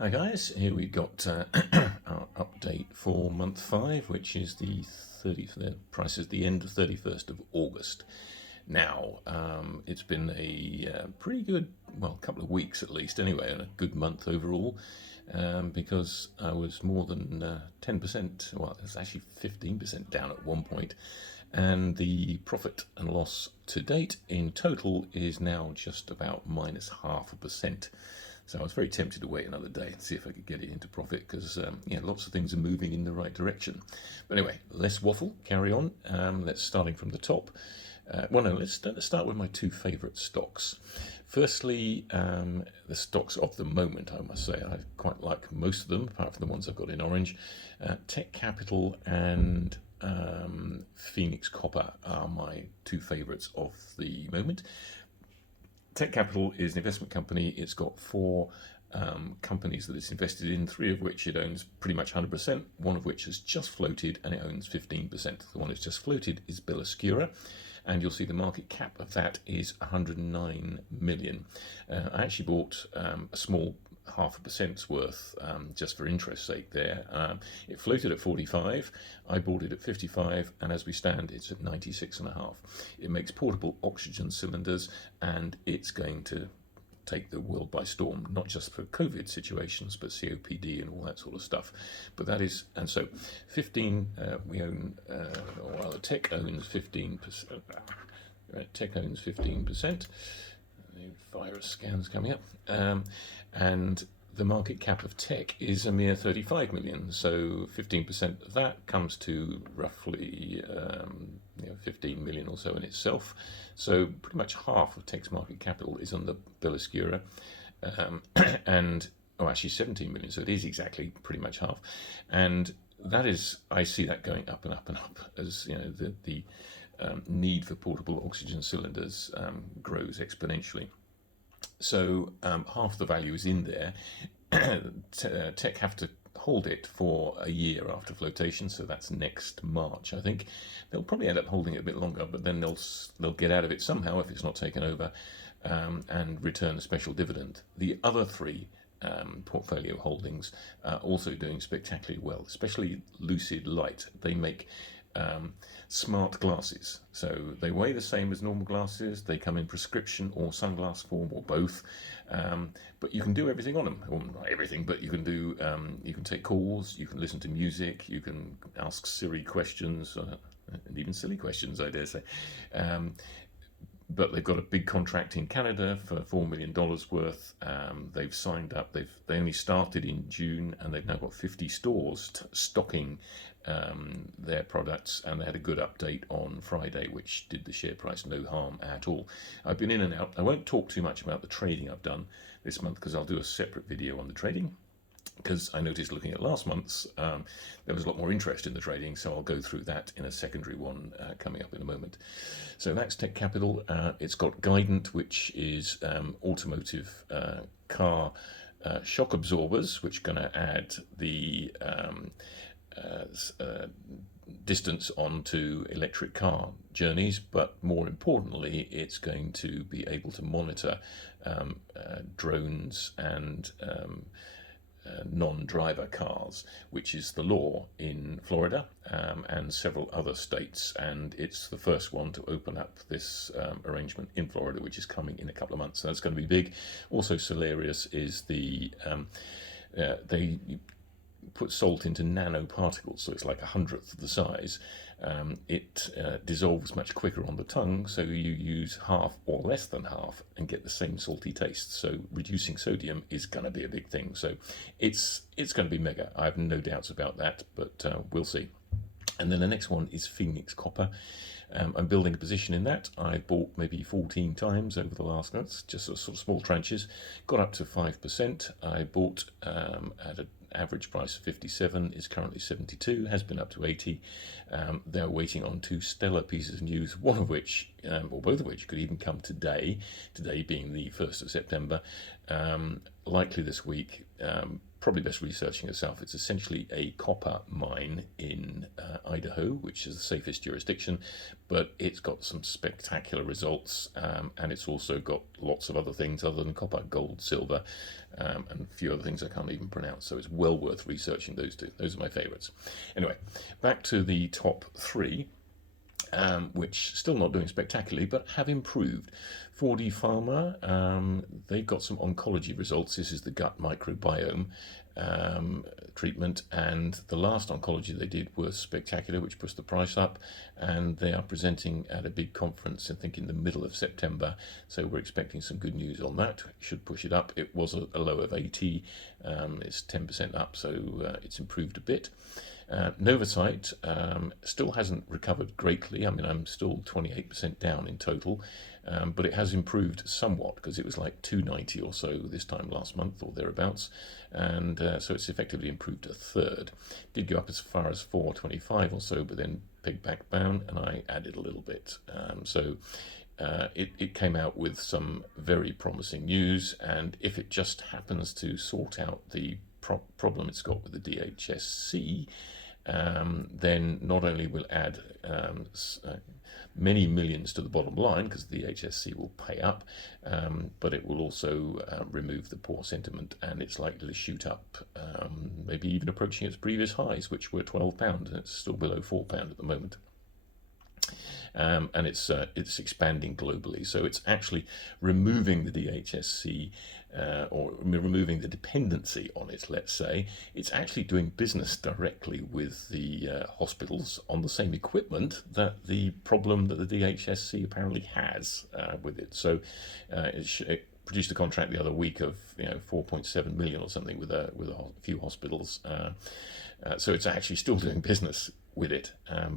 Hi guys, here we've got our update for month 5, which is the price is the end of 31st of August. Now, it's been a pretty good, well, couple of weeks at least anyway, and a good month overall, because I was more than 10%, well, it was actually 15% down at one point, and the profit and loss to date in total is now just about minus 0.5%. So I was very tempted to wait another day and see if I could get it into profit because lots of things are moving in the right direction. But anyway, less waffle, carry on. Let's starting from the top. Let's start with my two favourite stocks. Firstly, the stocks of the moment, I must say. I quite like most of them, apart from the ones I've got in orange. Tech Capital and Phoenix Copper are my two favourites of the moment. Tech Capital is an investment company. It's got four companies that it's invested in, three of which it owns pretty much 100%, one of which has just floated and it owns 15%. The one that's just floated is Bellascura, and you'll see the market cap of that is 109 million. I actually bought a small 0.5% worth just for interest's sake there. It floated at 45, I bought it at 55, and as we stand it's at 96.5. It makes portable oxygen cylinders and it's going to take the world by storm, not just for COVID situations but COPD and all that sort of stuff. But that is, and so 15 we own, the Tech owns 15%. Tech owns 15%. Virus scans coming up, and the market cap of Tech is a mere 35 million, so 15% of that comes to roughly 15 million or so in itself. So pretty much half of Tech's market capital is on the Bellascura, and actually 17 million, so it is exactly pretty much half. And that is, I see that going up and up and up as the need for portable oxygen cylinders grows exponentially. So half the value is in there. Tech have to hold it for a year after flotation, so that's next March. I think they'll probably end up holding it a bit longer, but then they'll get out of it somehow if it's not taken over, and return a special dividend. The other three portfolio holdings are also doing spectacularly well, especially Lucid Light. They make smart glasses, so they weigh the same as normal glasses. They come in prescription or sunglass form or both, but you can do everything on them. Well, not everything, but you can do you can take calls, you can listen to music, you can ask Siri questions, and even silly questions, I dare say. But they've got a big contract in Canada for $4 million worth. They've signed up. They only started in June, and they've now got 50 stores stocking their products, and they had a good update on Friday, which did the share price no harm at all. I've been in and out. I won't talk too much about the trading I've done this month because I'll do a separate video on the trading, because I noticed looking at last month's there was a lot more interest in the trading, so I'll go through that in a secondary one coming up in a moment. So that's Tech Capital. It's got Guidant, which is automotive car shock absorbers, which are going to add the distance onto electric car journeys, but more importantly it's going to be able to monitor drones and non-driver cars, which is the law in Florida and several other states, and it's the first one to open up this arrangement in Florida, which is coming in a couple of months. So that's going to be big. Also, Solarius is the they put salt into nanoparticles, so it's like 1/100th of the size. It dissolves much quicker on the tongue, so you use half or less than half and get the same salty taste. So reducing sodium is going to be a big thing. So it's going to be mega. I have no doubts about that, but we'll see. And then the next one is Phoenix Copper. I'm building a position in that. I bought maybe 14 times over the last months, just sort of small tranches, got up to 5%. I bought at an average price of 57, is currently 72, has been up to 80. They're waiting on two stellar pieces of news, one of which, or both of which, could even come today being the 1st of September, likely this week. probably best researching itself. It's essentially a copper mine in Idaho, which is the safest jurisdiction, but it's got some spectacular results, and it's also got lots of other things other than copper, gold, silver, and a few other things I can't even pronounce. So it's well worth researching those two. Those are my favourites. Anyway, back to the top three. Which still not doing spectacularly, but have improved. 4D Pharma, they've got some oncology results. This is the gut microbiome treatment, and the last oncology they did was spectacular, which pushed the price up, and they are presenting at a big conference, I think in the middle of September, so we're expecting some good news on that. Should push it up. It was a low of 80, it's 10% up, so it's improved a bit. NCYT still hasn't recovered greatly. I mean, I'm still 28% down in total, but it has improved somewhat because it was like 290 or so this time last month or thereabouts, and so it's effectively improved a third. Did go up as far as 425 or so, but then pegged back down, and I added a little bit. It came out with some very promising news, and if it just happens to sort out the problem it's got with the DHSC, then not only will add many millions to the bottom line because the DHSC will pay up, but it will also remove the poor sentiment, and it's likely to shoot up, maybe even approaching its previous highs, which were £12, and it's still below £4 at the moment. And it's expanding globally, so it's actually removing the DHSC or removing the dependency on it, let's say. It's actually doing business directly with the hospitals on the same equipment that the problem that the DHSC apparently has with it. So it produced a contract the other week of 4.7 million or something with a few hospitals. So it's actually still doing business with it,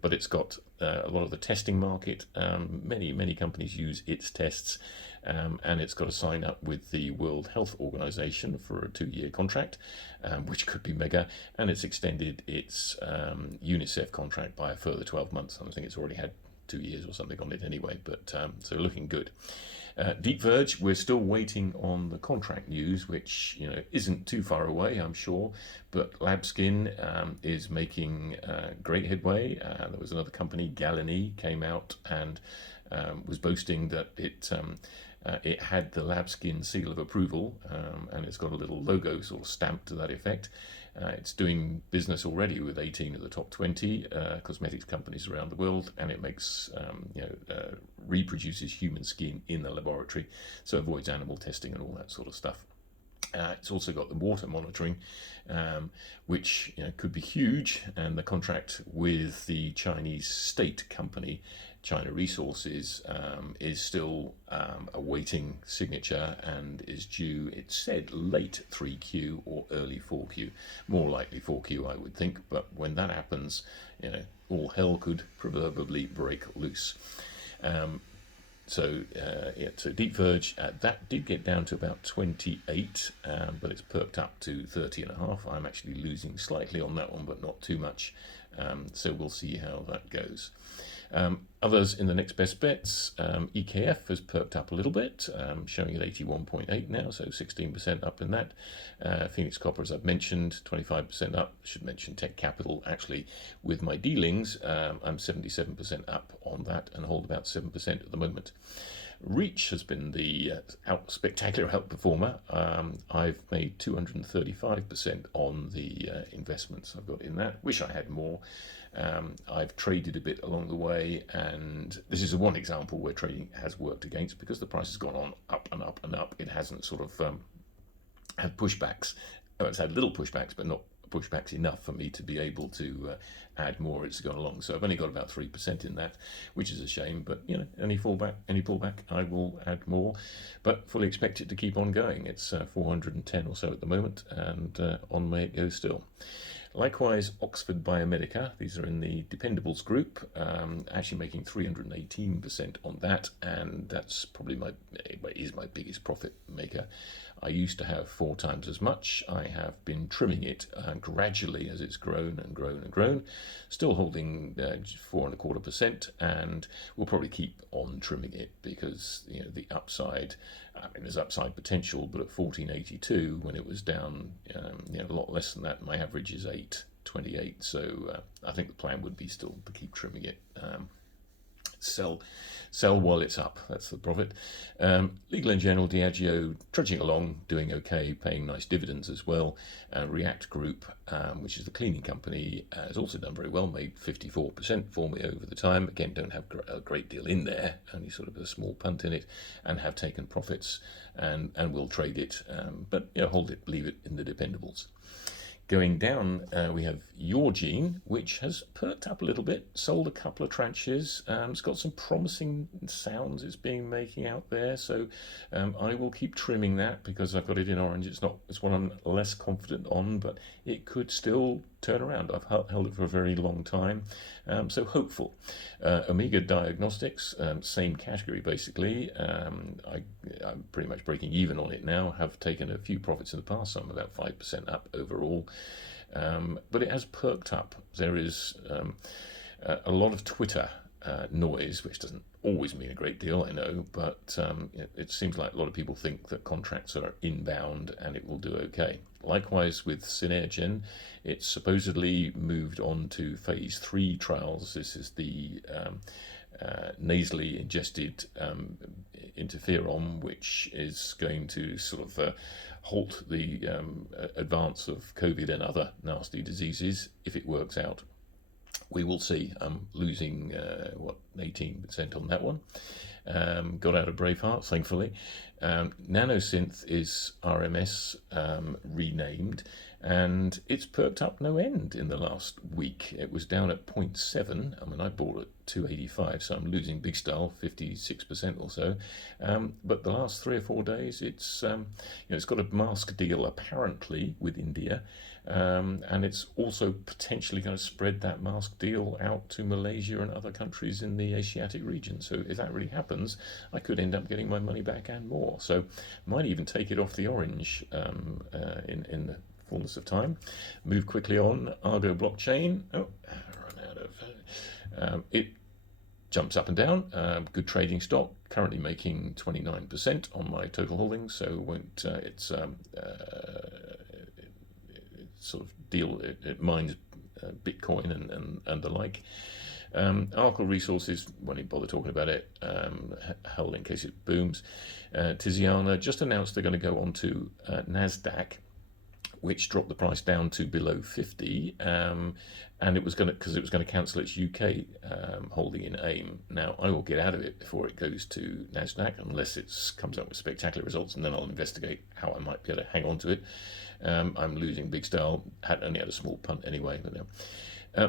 but it's got a lot of the testing market. Many companies use its tests, and it's got to sign up with the World Health Organization for a 2-year contract, which could be mega, and it's extended its UNICEF contract by a further 12 months. I think it's already had 2 years or something on it anyway, but so looking good. DVRG, we're still waiting on the contract news, which isn't too far away, I'm sure, but LabSkin is making great headway. There was another company, Galini, came out and was boasting that it had the LabSkin seal of approval, and it's got a little logo sort of stamped to that effect. It's doing business already with 18 of the top 20 cosmetics companies around the world, and it makes reproduces human skin in the laboratory, so avoids animal testing and all that sort of stuff. It's also got the water monitoring, which could be huge, and the contract with the Chinese state company China Resources is still awaiting signature and is due, it said, late 3Q or early 4Q. More likely 4Q, I would think, but when that happens, all hell could proverbially break loose. So DeepVerge, that did get down to about 28, but it's perked up to 30.5. I'm actually losing slightly on that one, but not too much. So we'll see how that goes. Others in the next best bets, EKF has perked up a little bit, showing at 81.8 now, so 16% up in that. Phoenix Copper, as I've mentioned, 25% up. Should mention Tech Capital. Actually, with my dealings, I'm 77% up on that and hold about 7% at the moment. REAT has been the spectacular outperformer. I've made 235% on the investments I've got in that. Wish I had more. I've traded a bit along the way, and this is one example where trading has worked against, because the price has gone on up and up and up. It hasn't sort of had pushbacks. Oh, it's had little pushbacks, but not pushbacks enough for me to be able to add more as it's gone along. So I've only got about 3% in that, which is a shame, but any pullback I will add more, but fully expect it to keep on going. It's 410 or so at the moment, and on may it go still. Likewise, Oxford Biomedica, these are in the Dependables group, actually making 318% on that, and that's probably my biggest profit maker. I used to have 4 times as much. I have been trimming it gradually as it's grown and grown and grown. Still holding 4.25%, and we'll probably keep on trimming it because the upside. I mean, there's upside potential, but at 14.82, when it was down a lot less than that, my average is 8.28. So I think the plan would be still to keep trimming it. Sell while it's up. That's the profit. Legal and General, Diageo, trudging along, doing okay, paying nice dividends as well. REAT Group, which is the cleaning company, has also done very well, made 54% for me over the time. Again, don't have a great deal in there, only sort of a small punt in it, and have taken profits and will trade it. But hold it, leave it in the dependables. Going down, we have YGEN, which has perked up a little bit, sold a couple of tranches. It's got some promising sounds it's making out there, so I will keep trimming that because I've got it in orange. It's one I'm less confident on, but it could still turn around. I've held it for a very long time, so hopeful. Omega Diagnostics, same category basically. I'm pretty much breaking even on it now. Have taken a few profits in the past, so I'm about 5% up overall. But it has perked up. There is a lot of Twitter noise, which doesn't always mean a great deal, I know, but it seems like a lot of people think that contracts are inbound and it will do okay. Likewise with YGEN, it's supposedly moved on to phase 3 trials. This is the nasally ingested interferon, which is going to sort of halt the advance of COVID and other nasty diseases if it works out. We will see. I'm losing 18% on that one. Got out of Braveheart, thankfully. Nanosynth is RMS renamed, and it's perked up no end in the last week. It was down at 0.7. I mean, I bought at 285, so I'm losing big style, 56% or so. But the last 3 or 4 days, it's got a mask deal apparently with India. And it's also potentially going to spread that mask deal out to Malaysia and other countries in the Asiatic region. So if that really happens, I could end up getting my money back and more. So might even take it off the orange in the fullness of time. Move quickly on. Argo blockchain. Oh, run out of it. Jumps up and down. Good trading stock. Currently making 29% on my total holdings. So won't it's sort of deal. It mines Bitcoin and the like. Arkle Resources, won't even bother talking about it, held in case it booms. Tiziana just announced they're going to go on to NASDAQ, which dropped the price down to below 50, and it was going to cancel its UK holding in AIM. Now I will get out of it before it goes to NASDAQ, unless it comes up with spectacular results, and then I'll investigate how I might be able to hang on to it. I'm losing big style. Only had a small punt anyway, but now.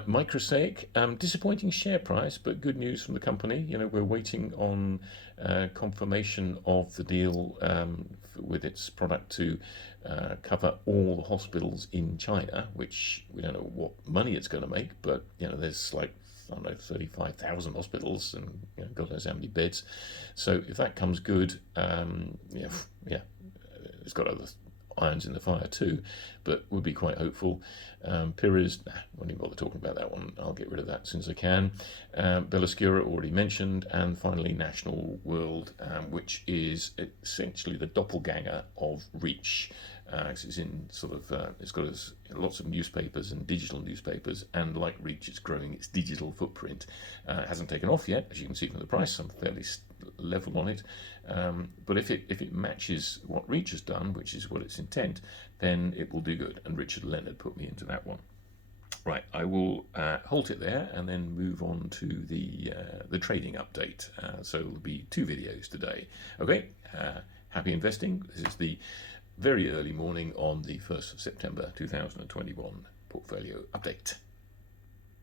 Microsaic, disappointing share price, but good news from the company. We're waiting on confirmation of the deal with its product to cover all the hospitals in China, which we don't know what money it's going to make, but there's like, I don't know, 35,000 hospitals and God knows how many beds. So if that comes good, it's got other irons in the fire too, but would be quite hopeful. Pires, won't even bother talking about that one. I'll get rid of that as soon as I can. Bellascura already mentioned, and finally National World, which is essentially the doppelganger of Reach. It's in sort of it's got lots of newspapers and digital newspapers, and like Reach, it's growing its digital footprint. It hasn't taken off yet, as you can see from the price. I'm fairly level on it, but if it matches what Reach has done, which is what its intent, then it will do good. And Richard Leonard put me into that one. Right, I will halt it there and then move on to the trading update. So there'll be 2 videos today. Okay, happy investing. This is the very early morning on the 1st of September 2021 portfolio update.